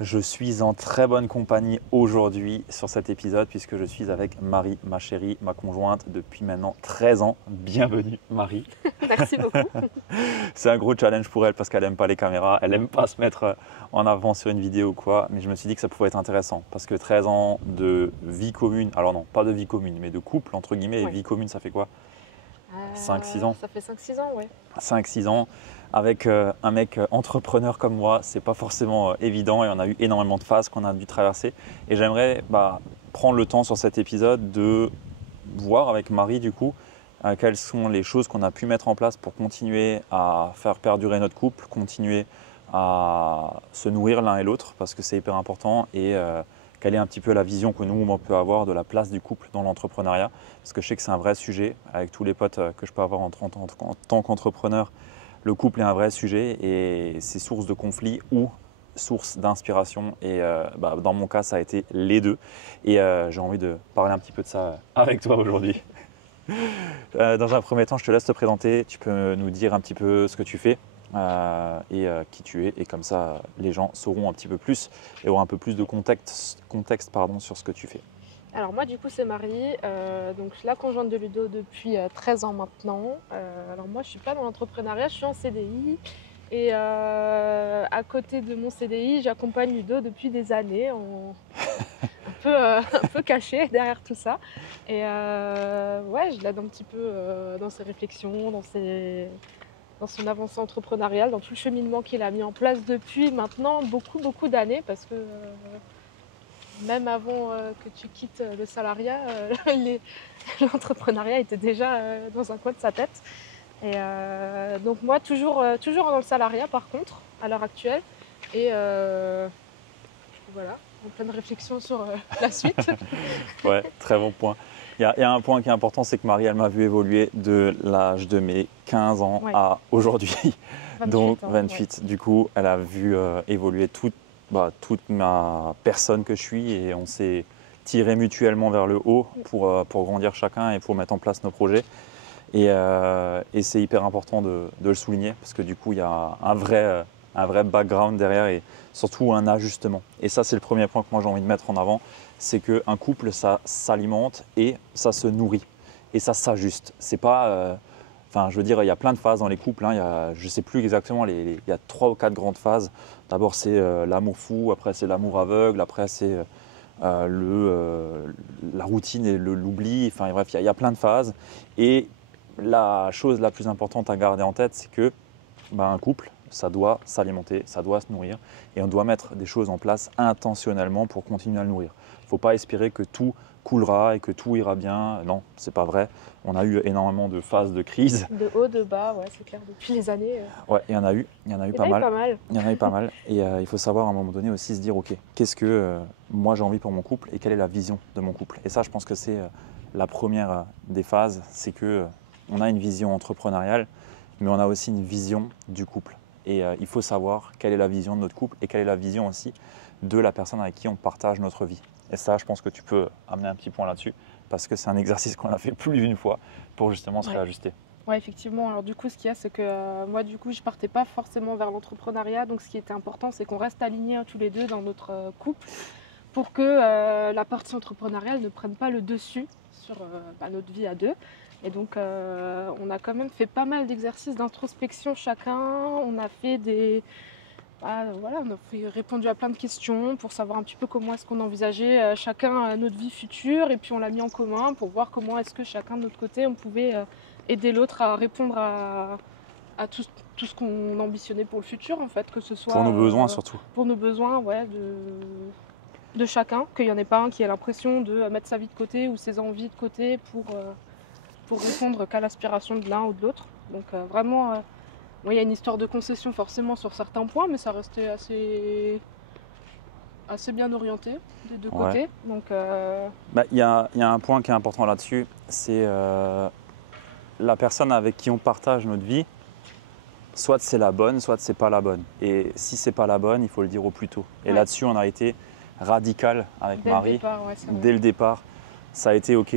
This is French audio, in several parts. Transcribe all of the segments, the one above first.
Je suis en très bonne compagnie aujourd'hui sur cet épisode puisque je suis avec Marie, ma chérie, ma conjointe depuis maintenant 13 ans. Bienvenue Marie. Merci beaucoup. C'est un gros challenge pour elle parce qu'elle n'aime pas les caméras, elle n'aime pas se mettre en avant sur une vidéo ou quoi, mais je me suis dit que ça pouvait être intéressant parce que 13 ans de vie commune, alors non, pas de vie commune, mais de couple entre guillemets, et Ouais. vie commune ça fait quoi? 5-6 ans. Ça fait 5-6 ans, ouais. 5-6 ans avec un mec entrepreneur comme moi, c'est pas forcément évident et on a eu énormément de phases qu'on a dû traverser. Et j'aimerais prendre le temps sur cet épisode de voir avec Marie du coup quelles sont les choses qu'on a pu mettre en place pour continuer à faire perdurer notre couple, continuer à se nourrir l'un et l'autre parce que c'est hyper important et quelle est un petit peu la vision que nous on peut avoir de la place du couple dans l'entrepreneuriat parce que je sais que c'est un vrai sujet avec tous les potes que je peux avoir en tant qu'entrepreneur. Le couple est un vrai sujet et c'est source de conflit ou source d'inspiration et dans mon cas ça a été les deux et j'ai envie de parler un petit peu de ça avec toi aujourd'hui. Dans un premier temps je te laisse te présenter, tu peux nous dire un petit peu ce que tu fais et qui tu es et comme ça les gens sauront un petit peu plus et auront un peu plus de contexte sur ce que tu fais. Alors moi, du coup, c'est Marie. Donc, je suis la conjointe de Ludo depuis 13 ans maintenant. Alors moi, je suis pas dans l'entrepreneuriat, je suis en CDI. Et à côté de mon CDI, j'accompagne Ludo depuis des années, un peu caché derrière tout ça. Et ouais, je l'aide un petit peu dans ses réflexions, dans son avancée entrepreneuriale, dans tout le cheminement qu'il a mis en place depuis maintenant beaucoup d'années, parce que même avant que tu quittes le salariat, l'entrepreneuriat était déjà dans un coin de sa tête. Et donc moi, toujours dans le salariat par contre, à l'heure actuelle. Et voilà, en pleine réflexion sur la suite. Ouais, très bon point. Il y a un point qui est important, c'est que Marie, elle m'a vu évoluer de l'âge de mes 15 ans Ouais. à aujourd'hui, 28 donc ans, 28. ouais. Du coup, elle a vu évoluer toute ma personne que je suis et on s'est tiré mutuellement vers le haut pour grandir chacun et pour mettre en place nos projets. Et c'est hyper important de le souligner parce que du coup, il y a un vrai background derrière et surtout un ajustement. Et ça, c'est le premier point que moi j'ai envie de mettre en avant, c'est qu'un couple, ça s'alimente et ça se nourrit et ça s'ajuste. C'est pas, je veux dire, il y a plein de phases dans les couples. Je ne sais plus exactement, il y a 3 ou 4 grandes phases. D'abord, c'est l'amour fou, après c'est l'amour aveugle, après c'est la routine et l'oubli. Enfin bref, il y a plein de phases. Et la chose la plus importante à garder en tête, c'est que un couple, ça doit s'alimenter, ça doit se nourrir et on doit mettre des choses en place intentionnellement pour continuer à le nourrir. Il ne faut pas espérer que tout coulera et que tout ira bien. Non, c'est pas vrai. On a eu énormément de phases de crise. De haut, de bas, ouais, c'est clair, depuis les années. Ouais, il y en a eu pas mal. Pas mal. Il y en a eu pas mal. Et il faut savoir à un moment donné aussi se dire, ok, qu'est-ce que moi j'ai envie pour mon couple et quelle est la vision de mon couple. Et ça, je pense que c'est la première des phases, c'est que on a une vision entrepreneuriale, mais on a aussi une vision du couple. Et il faut savoir quelle est la vision de notre couple et quelle est la vision aussi de la personne avec qui on partage notre vie. Et ça, je pense que tu peux amener un petit point là-dessus parce que c'est un exercice qu'on a fait plus d'une fois pour justement se réajuster. Ouais, effectivement. Alors du coup, ce qu'il y a, c'est que moi, du coup, je partais pas forcément vers l'entrepreneuriat. Donc, ce qui était important, c'est qu'on reste alignés tous les deux dans notre couple pour que la partie entrepreneuriale ne prenne pas le dessus sur notre vie à deux. Et donc, on a quand même fait pas mal d'exercices d'introspection chacun. On a fait on a répondu à plein de questions pour savoir un petit peu comment est-ce qu'on envisageait chacun notre vie future. Et puis, on l'a mis en commun pour voir comment est-ce que chacun de notre côté, on pouvait aider l'autre à répondre à tout ce qu'on ambitionnait pour le futur, en fait, que ce soit pour nos besoins surtout. Pour nos besoins, ouais, de chacun, qu'il n'y en ait pas un qui ait l'impression de mettre sa vie de côté ou ses envies de côté pour répondre qu'à l'aspiration de l'un ou de l'autre. Donc vraiment, il y a une histoire de concession forcément sur certains points, mais ça restait assez bien orienté des deux côtés. Donc, y a un point qui est important là-dessus, c'est la personne avec qui on partage notre vie, soit c'est la bonne, soit c'est pas la bonne. Et si c'est pas la bonne, il faut le dire au plus tôt. Et là-dessus, on a été radical avec Marie dès le départ. Ça a été ok,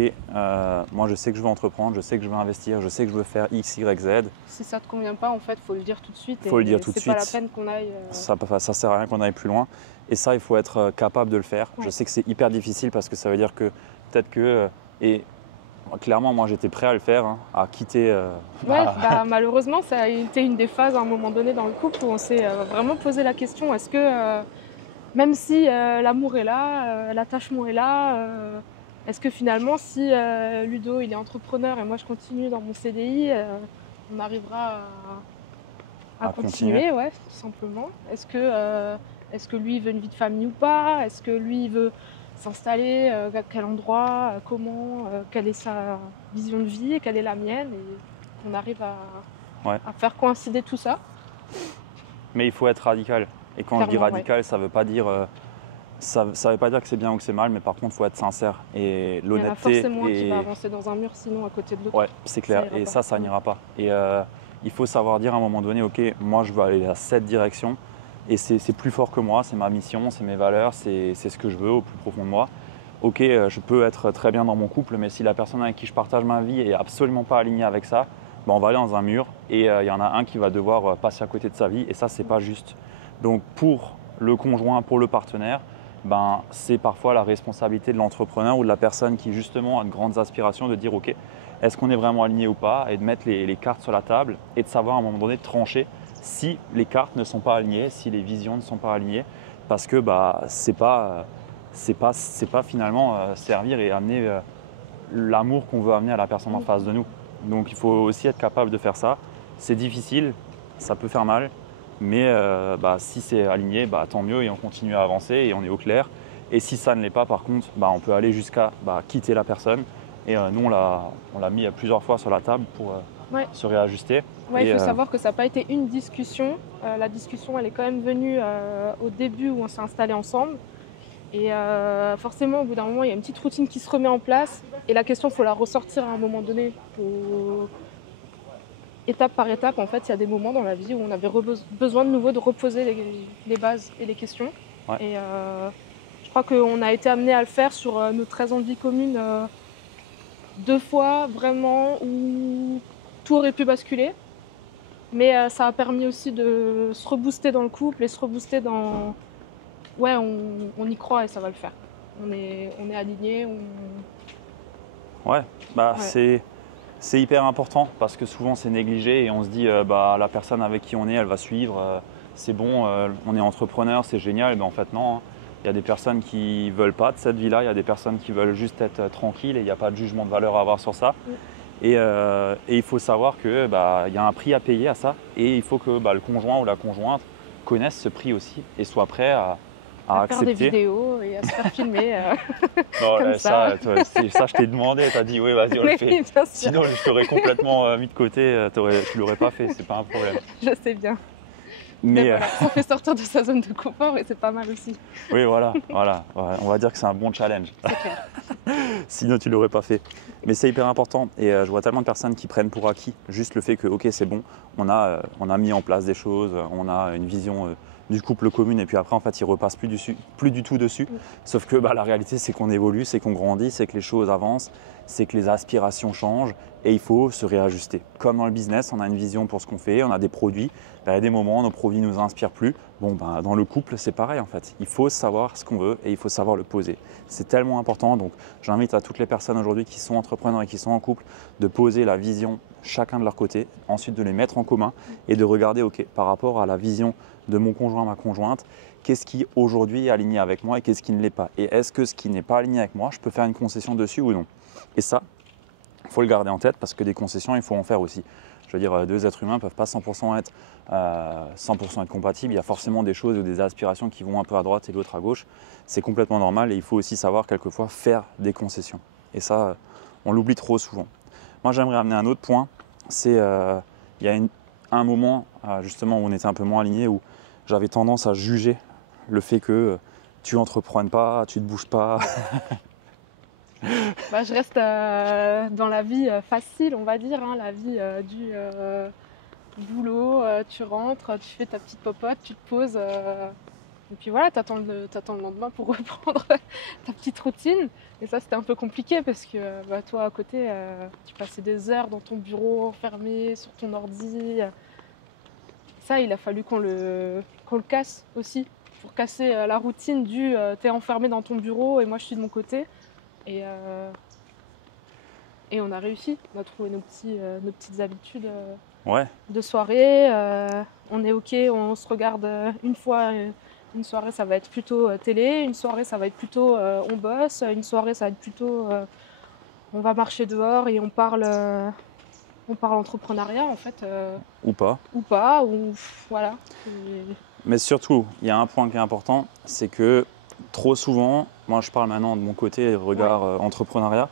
moi je sais que je veux entreprendre, je sais que je veux investir, je sais que je veux faire X, Y, Z. Si ça ne te convient pas, en fait, il faut le dire tout de suite. Il faut le dire tout de suite. C'est pas la peine qu'on aille… Ça sert à rien qu'on aille plus loin. Et ça, il faut être capable de le faire. Ouais. Je sais que c'est hyper difficile parce que ça veut dire que peut-être que... et clairement, moi, j'étais prêt à le faire, hein, à quitter... Ouais, bah, malheureusement, ça a été une des phases à un moment donné dans le couple où on s'est vraiment posé la question, est-ce que même si l'amour est là, l'attachement est là, est-ce que finalement si Ludo il est entrepreneur et moi je continue dans mon CDI, on arrivera à à continuer. continuer, ouais, tout simplement. Est-ce que lui il veut une vie de famille ou pas? Est-ce que lui il veut s'installer à quel endroit, comment, quelle est sa vision de vie et quelle est la mienne et qu'on arrive Ouais. à faire coïncider tout ça. Mais il faut être radical. Et quand je dis Clairement, radical, ça veut pas dire... ça veut pas dire que c'est bien ou que c'est mal, mais par contre, il faut être sincère. Et Il y en a l'honnêteté... forcément qui va avancer dans un mur sinon à côté de l'autre. Ouais, c'est clair. ira Et pas. ça n'ira pas. Et il faut savoir dire à un moment donné, ok, moi je veux aller à cette direction. Et c'est plus fort que moi, c'est ma mission, c'est mes valeurs, c'est ce que je veux au plus profond de moi. Ok, je peux être très bien dans mon couple, mais si la personne avec qui je partage ma vie est absolument pas alignée avec ça, ben on va aller dans un mur et il y en a un qui va devoir passer à côté de sa vie et ça, c'est pas juste. Donc pour le conjoint, pour le partenaire, ben, c'est parfois la responsabilité de l'entrepreneur ou de la personne qui justement a de grandes aspirations de dire ok, est-ce qu'on est vraiment aligné ou pas et de mettre les cartes sur la table et de savoir à un moment donné de trancher si les cartes ne sont pas alignées, si les visions ne sont pas alignées, parce que bah, c'est pas finalement servir et amener l'amour qu'on veut amener à la personne en face de nous. Donc il faut aussi être capable de faire ça. C'est difficile, ça peut faire mal, mais bah, si c'est aligné, bah, tant mieux et on continue à avancer et on est au clair. Et si ça ne l'est pas, par contre, bah, on peut aller jusqu'à quitter la personne. Et nous, on l'a mis plusieurs fois sur la table pour Ouais. se réajuster. Ouais, Et, il faut savoir que ça n'a pas été une discussion. La discussion, elle est quand même venue au début où on s'est installés ensemble. Et forcément, au bout d'un moment, il y a une petite routine qui se remet en place. Et la question, il faut la ressortir à un moment donné. Étape par étape, en fait, il y a des moments dans la vie où on avait besoin de nouveau de reposer les bases et les questions. Ouais. Et je crois qu'on a été amené à le faire sur nos 13 ans de vie commune 2 fois, vraiment, où tout aurait pu basculer. Mais ça a permis aussi de se rebooster dans le couple et se rebooster dans... Ouais, on y croit et ça va le faire. On est alignés. Ouais, bah, Ouais. c'est hyper important parce que souvent c'est négligé et on se dit bah, la personne avec qui on est, elle va suivre, c'est bon, on est entrepreneur, c'est génial. Mais en fait, non. Hein. Il y a des personnes qui ne veulent pas de cette vie-là, il y a des personnes qui veulent juste être tranquilles et il n'y a pas de jugement de valeur à avoir sur ça. Et il faut savoir qu'il y a un prix à payer à ça et il faut que le conjoint ou la conjointe connaisse ce prix aussi et soit prêt à À faire accepter. des vidéos et à se faire filmer. Non, comme ça. Ça, je t'ai demandé, tu as dit oui, vas-y, on le Oui, fait. bien sûr. Sinon, je t'aurais complètement mis de côté, tu ne l'aurais pas fait, c'est pas un problème. Je sais bien. Mais Voilà, ça fait sortir de sa zone de confort et c'est pas mal aussi. oui, voilà, on va dire que c'est un bon challenge. C'est clair. Sinon, tu ne l'aurais pas fait. Mais c'est hyper important et je vois tellement de personnes qui prennent pour acquis juste le fait que, ok, c'est bon, on a mis en place des choses, on a une vision du couple commune et puis après, en fait, ils repassent plus du tout dessus. Sauf que la réalité, c'est qu'on évolue, c'est qu'on grandit, c'est que les choses avancent, c'est que les aspirations changent et il faut se réajuster. Comme dans le business, on a une vision pour ce qu'on fait, on a des produits. Il y a des moments où nos produits ne nous inspirent plus. Bon, dans le couple, c'est pareil en fait. Il faut savoir ce qu'on veut et il faut savoir le poser. C'est tellement important. Donc, j'invite à toutes les personnes aujourd'hui qui sont entrepreneurs et qui sont en couple de poser la vision chacun de leur côté, ensuite de les mettre en commun et de regarder, ok, par rapport à la vision de mon conjoint, ma conjointe, qu'est-ce qui aujourd'hui est aligné avec moi et qu'est-ce qui ne l'est pas. Et est-ce que ce qui n'est pas aligné avec moi, je peux faire une concession dessus ou non. Et ça, il faut le garder en tête parce que des concessions, il faut en faire aussi. Je veux dire, deux êtres humains ne peuvent pas 100% être compatibles. Il y a forcément des choses ou des aspirations qui vont un peu à droite et l'autre à gauche. C'est complètement normal et il faut aussi savoir quelquefois faire des concessions. Et ça, on l'oublie trop souvent. Moi, j'aimerais amener un autre point. C'est il y a un moment justement où on était un peu moins alignés, où j'avais tendance à juger le fait que tu entreprennes pas, tu ne te bouges pas. Je reste dans la vie facile, on va dire, hein, la vie du boulot. Tu rentres, tu fais ta petite popote, tu te poses. Et puis voilà, t'attends le lendemain pour reprendre ta petite routine. Et ça, c'était un peu compliqué parce que toi, à côté, tu passais des heures dans ton bureau, enfermé, sur ton ordi. Ça, il a fallu qu'on le casse aussi pour casser la routine du t'es enfermé dans ton bureau et moi je suis de mon côté. Et on a réussi, on a trouvé nos petites habitudes Ouais. de soirée. On est OK, on se regarde une fois. Une soirée, ça va être plutôt télé. Une soirée, ça va être plutôt on bosse. Une soirée, ça va être plutôt on va marcher dehors et on parle entrepreneuriat en fait. Ou pas. Ou pas, ou voilà. Mais surtout, il y a un point qui est important, c'est que trop souvent, moi je parle maintenant de mon côté regard entrepreneuriat,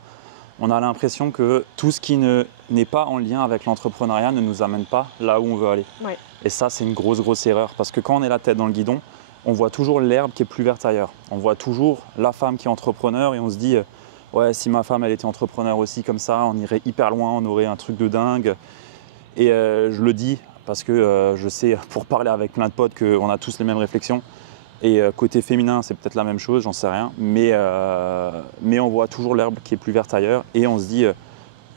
on a l'impression que tout ce qui n'est pas en lien avec l'entrepreneuriat ne nous amène pas là où on veut aller. Ouais. Et ça, c'est une grosse erreur, parce que quand on est la tête dans le guidon, on voit toujours l'herbe qui est plus verte ailleurs. On voit toujours la femme qui est entrepreneur et on se dit ouais, si ma femme elle était entrepreneur aussi comme ça, on irait hyper loin, on aurait un truc de dingue. Et je le dis parce que je sais, pour parler avec plein de potes, qu'on a tous les mêmes réflexions. Et côté féminin, c'est peut-être la même chose, j'en sais rien. Mais on voit toujours l'herbe qui est plus verte ailleurs. Et on se dit,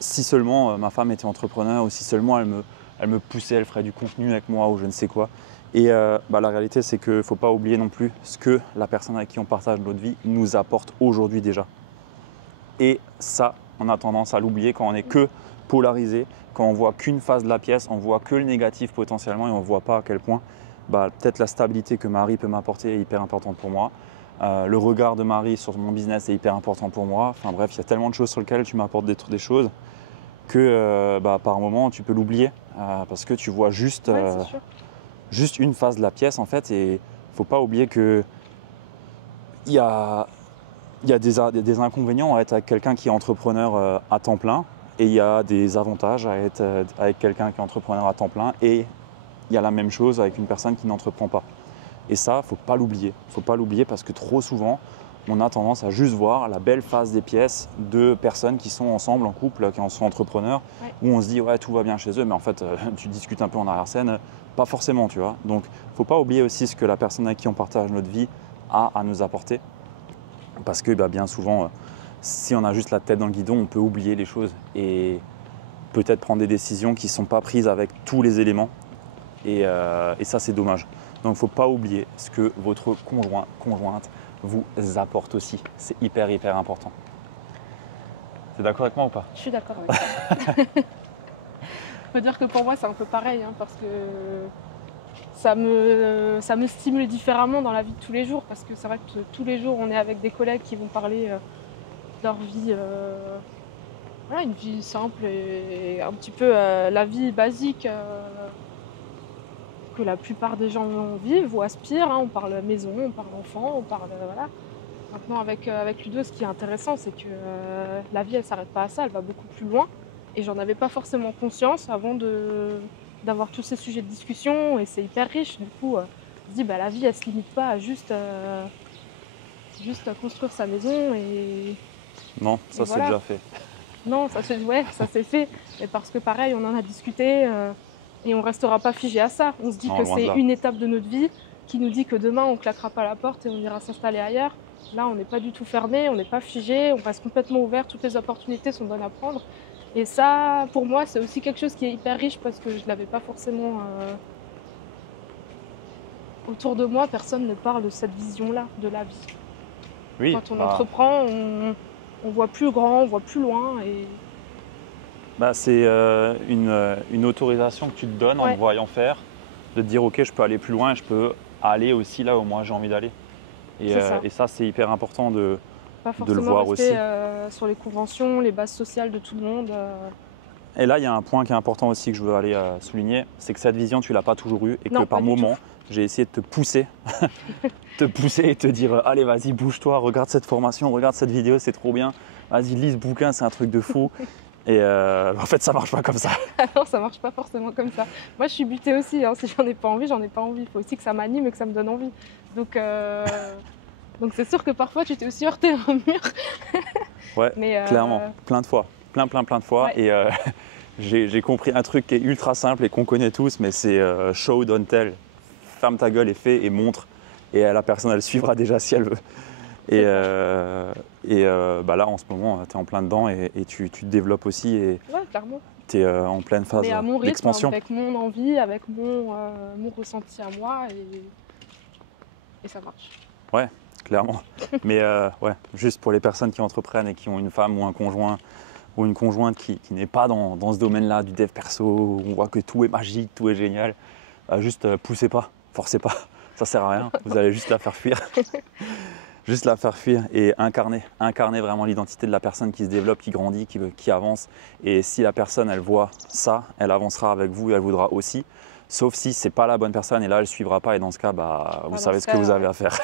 si seulement ma femme était entrepreneur, ou si seulement elle me poussait, elle ferait du contenu avec moi, ou je ne sais quoi. Et la réalité, c'est qu'il ne faut pas oublier non plus ce que la personne avec qui on partage notre vie nous apporte aujourd'hui déjà. Et ça, on a tendance à l'oublier quand on n'est que polarisé, quand on voit qu'une face de la pièce, on voit que le négatif potentiellement et on ne voit pas à quel point peut-être la stabilité que Marie peut m'apporter est hyper importante pour moi. Le regard de Marie sur mon business est hyper important pour moi. Enfin bref, il y a tellement de choses sur lesquelles tu m'apportes des choses que par moment tu peux l'oublier parce que tu vois juste une face de la pièce en fait. Et il ne faut pas oublier qu'il y a des inconvénients à être avec quelqu'un qui est entrepreneur à temps plein et il y a des avantages à être avec quelqu'un qui est entrepreneur à temps plein et il y a la même chose avec une personne qui n'entreprend pas. Et ça, il ne faut pas l'oublier. Il ne faut pas l'oublier parce que trop souvent, on a tendance à juste voir la belle face des pièces de personnes qui sont ensemble en couple, qui sont entrepreneurs, où on se dit ouais, tout va bien chez eux, mais en fait, tu discutes un peu en arrière-scène, pas forcément, tu vois. Donc, il ne faut pas oublier aussi ce que la personne avec qui on partage notre vie a à nous apporter. Parce que bien souvent, si on a juste la tête dans le guidon, on peut oublier les choses et peut-être prendre des décisions qui ne sont pas prises avec tous les éléments. Et ça, c'est dommage. Donc, il ne faut pas oublier ce que votre conjointe vous apporte aussi. C'est hyper important. Tu es d'accord avec moi ou pas? Je suis d'accord avec toi. Je peux dire que pour moi, c'est un peu pareil, parce que ça me stimule différemment dans la vie de tous les jours. Parce que c'est vrai que tous les jours, on est avec des collègues qui vont parler de leur vie, une vie simple et un petit peu la vie basique que la plupart des gens vivent ou aspirent. On parle maison, on parle enfant, on parle voilà. Maintenant avec Ludo, ce qui est intéressant, c'est que la vie elle s'arrête pas à ça, elle va beaucoup plus loin. Et j'en avais pas forcément conscience avant d'avoir tous ces sujets de discussion et c'est hyper riche. Du coup, je me dis la vie elle se limite pas à juste construire sa maison et. Non, ça c'est déjà fait. Non, ça s'est fait. Mais parce que pareil, on en a discuté. Et on ne restera pas figé à ça. On se dit que c'est une étape de notre vie qui nous dit que demain, on ne claquera pas la porte et on ira s'installer ailleurs. Là, on n'est pas du tout fermé, on n'est pas figé, on reste complètement ouvert, toutes les opportunités sont bonnes à prendre. Et ça, pour moi, c'est aussi quelque chose qui est hyper riche parce que je ne l'avais pas forcément... Autour de moi, personne ne parle de cette vision-là de la vie. Oui, quand on entreprend, on voit plus grand, on voit plus loin. Et... c'est une autorisation que tu te donnes en te voyant faire, de te dire ok, je peux aller plus loin et je peux aller aussi là où moi j'ai envie d'aller. Et ça, c'est hyper important de le voir aussi. Sur les conventions, les bases sociales de tout le monde. Et là, il y a un point qui est important aussi que je veux aller souligner, c'est que cette vision, tu ne l'as pas toujours eue et que par moment, j'ai essayé de te pousser, et te dire allez, vas-y, bouge-toi, regarde cette formation, regarde cette vidéo, c'est trop bien. Vas-y, lis ce bouquin, c'est un truc de fou. Et en fait, ça marche pas comme ça. Non, ça marche pas forcément comme ça. Moi, je suis butée aussi. Si j'en ai pas envie, j'en ai pas envie. Il faut aussi que ça m'anime et que ça me donne envie. Donc c'est sûr que parfois, tu t'es aussi heurté à un mur. Ouais, mais, clairement, plein de fois. Plein de fois. Ouais. Et j'ai compris un truc qui est ultra simple et qu'on connaît tous, mais c'est show, don't tell. Ferme ta gueule et fais et montre. Et la personne, elle suivra déjà si elle veut. Et là, en ce moment, tu es en plein dedans et tu te développes aussi. Et clairement. Tu es en pleine phase d'expansion. Avec mon envie, avec mon ressenti à moi. et ça marche. Ouais, clairement. Mais ouais, juste pour les personnes qui entreprennent et qui ont une femme ou un conjoint ou une conjointe qui n'est pas dans ce domaine-là du dev perso, où on voit que tout est magique, tout est génial, juste poussez pas, forcez pas, ça sert à rien, vous allez juste la faire fuir. Juste la faire fuir et incarner vraiment l'identité de la personne qui se développe, qui grandit, qui avance. Et si la personne, elle voit ça, elle avancera avec vous et elle voudra aussi. Sauf si c'est pas la bonne personne et là, elle ne suivra pas. Et dans ce cas, vous savez ce que vous avez à faire.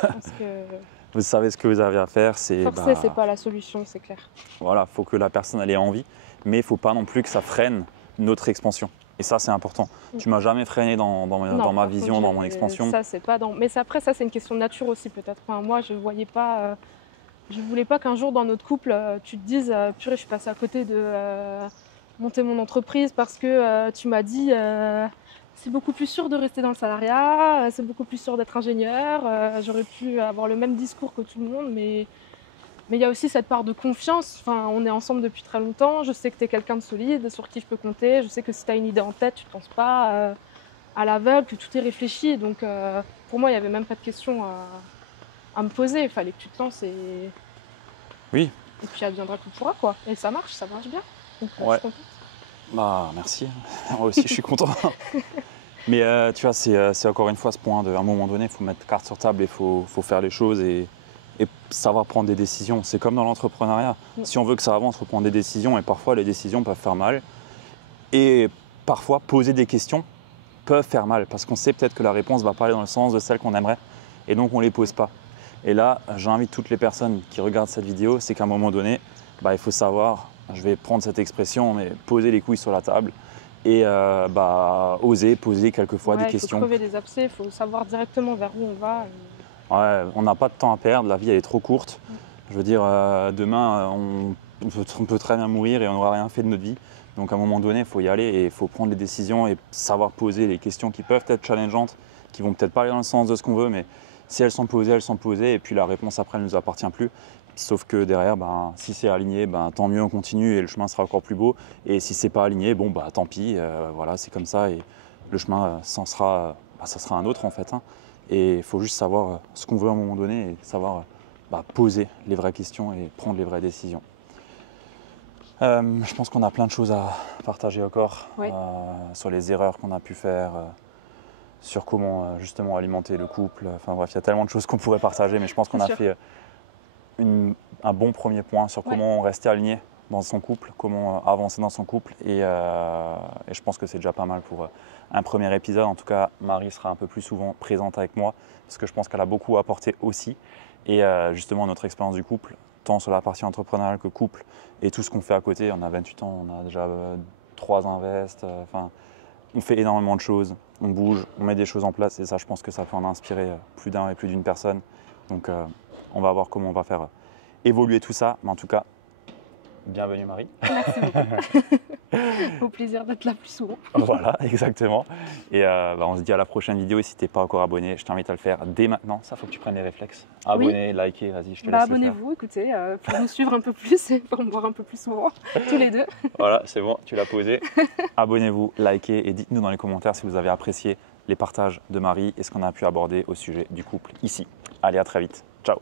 Vous savez ce que vous avez à faire. Forcer, c'est pas la solution, c'est clair. Voilà, il faut que la personne, elle ait envie. Mais il ne faut pas non plus que ça freine notre expansion. Et ça, c'est important. Tu m'as jamais freiné dans ma vision, dans mon expansion. Ça, c'est pas dans... Mais après, ça, c'est une question de nature aussi, peut-être. Enfin, moi, je voyais pas... je voulais pas qu'un jour, dans notre couple, tu te dises purée, je suis passée à côté de monter mon entreprise parce que tu m'as dit c'est beaucoup plus sûr de rester dans le salariat, c'est beaucoup plus sûr d'être ingénieur. J'aurais pu avoir le même discours que tout le monde, mais il y a aussi cette part de confiance. Enfin, on est ensemble depuis très longtemps. Je sais que tu es quelqu'un de solide, sur qui je peux compter. Je sais que si tu as une idée en tête, tu ne penses pas à l'aveugle, que tout est réfléchi. Donc, pour moi, il n'y avait même pas de question à me poser. Il fallait que tu te lances et puis adviendra que tu pourras, quoi. Et ça marche bien. Donc, je suis contente. Bah, merci. Moi aussi, je suis content. Mais tu vois, c'est encore une fois ce point à un moment donné, il faut mettre carte sur table, il faut faire les choses et savoir prendre des décisions. C'est comme dans l'entrepreneuriat. Si on veut que ça avance, il faut prendre des décisions et parfois les décisions peuvent faire mal. Et parfois, poser des questions peuvent faire mal parce qu'on sait peut-être que la réponse ne va pas aller dans le sens de celle qu'on aimerait et donc on ne les pose pas. Et là, j'invite toutes les personnes qui regardent cette vidéo, c'est qu'à un moment donné, il faut savoir, je vais prendre cette expression, mais poser les couilles sur la table et oser poser quelquefois des questions. Il faut crever des abcès, il faut savoir directement vers où on va. Ouais, on n'a pas de temps à perdre, la vie elle est trop courte. Je veux dire, demain on peut très bien mourir et on n'aura rien fait de notre vie. Donc à un moment donné, il faut y aller et il faut prendre les décisions et savoir poser les questions qui peuvent être challengeantes, qui vont peut-être pas aller dans le sens de ce qu'on veut, mais si elles sont posées, elles sont posées et puis la réponse après elle ne nous appartient plus. Sauf que derrière, si c'est aligné, tant mieux, on continue et le chemin sera encore plus beau. Et si c'est pas aligné, tant pis, voilà, c'est comme ça et le chemin, ça sera un autre en fait. Et il faut juste savoir ce qu'on veut à un moment donné et savoir poser les vraies questions et prendre les vraies décisions. Je pense qu'on a plein de choses à partager encore sur les erreurs qu'on a pu faire, sur comment justement alimenter le couple. Enfin bref, il y a tellement de choses qu'on pourrait partager, mais je pense qu'on a fait un bon premier point sur comment rester aligné dans son couple, comment avancer dans son couple. Et je pense que c'est déjà pas mal pour un premier épisode. En tout cas, Marie sera un peu plus souvent présente avec moi parce que je pense qu'elle a beaucoup apporté aussi. Et justement, notre expérience du couple, tant sur la partie entrepreneuriale que couple et tout ce qu'on fait à côté. On a 28 ans, on a déjà 3 invests. On fait énormément de choses, on bouge, on met des choses en place et ça, je pense que ça peut en inspirer plus d'un et plus d'une personne. Donc, on va voir comment on va faire évoluer tout ça. Mais en tout cas, bienvenue Marie. Merci beaucoup. Au plaisir d'être là plus souvent. Voilà, exactement. Et on se dit à la prochaine vidéo. Et si tu n'es pas encore abonné, je t'invite à le faire dès maintenant. Ça, faut que tu prennes les réflexes. Abonner, liker, vas-y, je te laisse le faire. Abonnez-vous, écoutez, pour nous suivre un peu plus et pour me voir un peu plus souvent, tous les deux. Voilà, c'est bon, tu l'as posé. Abonnez-vous, likez et dites-nous dans les commentaires si vous avez apprécié les partages de Marie et ce qu'on a pu aborder au sujet du couple ici. Allez, à très vite. Ciao.